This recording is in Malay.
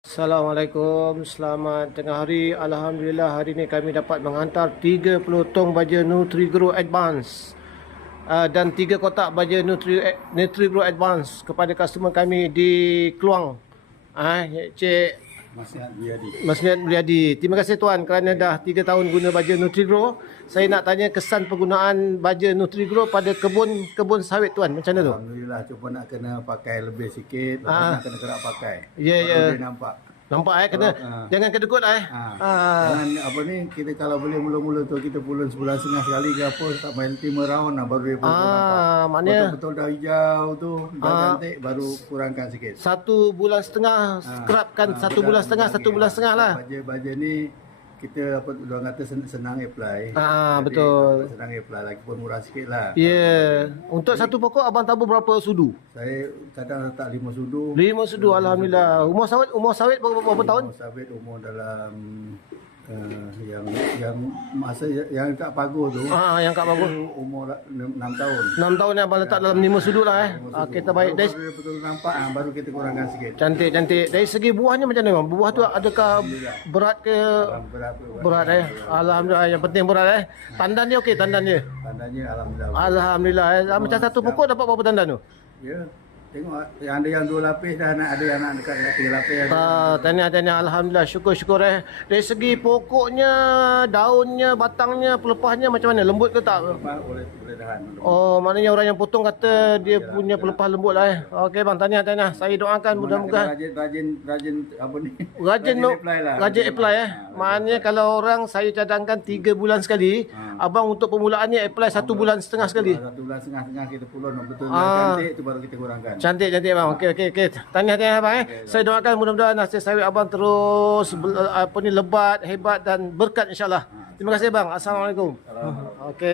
Assalamualaikum, selamat tengah hari. Alhamdulillah hari ini kami dapat menghantar 30 tong baja NutriGrow Advance dan 3 kotak baja NutriGrow Advance kepada customer kami di Kluang, Cik Masniat Mulyadi. Terima kasih tuan kerana dah 3 tahun guna baja NutriGrow. Saya nak tanya kesan penggunaan baja NutriGrow pada kebun sawit tuan, macam mana tu? Alhamdulillah, cuma nak kena pakai lebih sikit, nak kena gerak pakai. Ya, ya. Baru dia nampak. Nampak kena jangan kedekut Jangan apa ni, kita kalau boleh mula-mula tu kita pulun sebulan setengah sekali ke apa, tak main 5 round lah baru dia nampak. Maknanya betul-betul dah hijau tu, dah cantik, baru kurangkan sikit. 1 bulan setengah scrubkan 1 bulan setengah lah. Baja ni kita apa orang kata senang apply. Betul. Senang apply, lagi pun murah sikit lah. Ya. Untuk satu pokok abang tabur berapa sudu? Saya kadang letak 5 sudu. 5 sudu, alhamdulillah. Umur sawit berapa tahun? Umur sawit umur dalam yang masa yang kat pagar tu. Yang kat pagar. Umur 6 tahun. 6 tahun yang abang letak dalam 5 sudu lah kita baik. Baru dia betul nampak baru kita kurangkan sikit. Cantik. Dari segi buahnya macam mana bang? Buah tu adakah berat ke? Berat Alhamdulillah, yang penting berat Tandan dia okey, tandan dia. Tandanya alhamdulillah. Alhamdulillah. Macam satu pokok dapat berapa tandan tu? Ya. Tengok yang ada yang 2 lapis dah, ada yang nak dekat 3 lapis. Tahniah, alhamdulillah, syukur. Dari segi pokoknya, daunnya, batangnya, pelepahnya macam mana? Lembut ke tak? Boleh tahan. Maknanya orang yang potong kata dia punya pelepah lembut lah Okey bang, tahniah. Saya doakan mudah-mudahan rajin apa ni? Rajin apply Maknanya kalau orang saya cadangkan 3 bulan sekali, abang untuk permulaannya apply 1 bulan setengah sekali. 1 bulan setengah kita pulun betul cantik tu baru kita kurangkan. Cantik bang. Okey. Tahniah bang Saya doakan mudah-mudahan hasil sawit abang terus lebat, hebat dan berkat insya-Allah. Terima kasih bang. Assalamualaikum. Okey.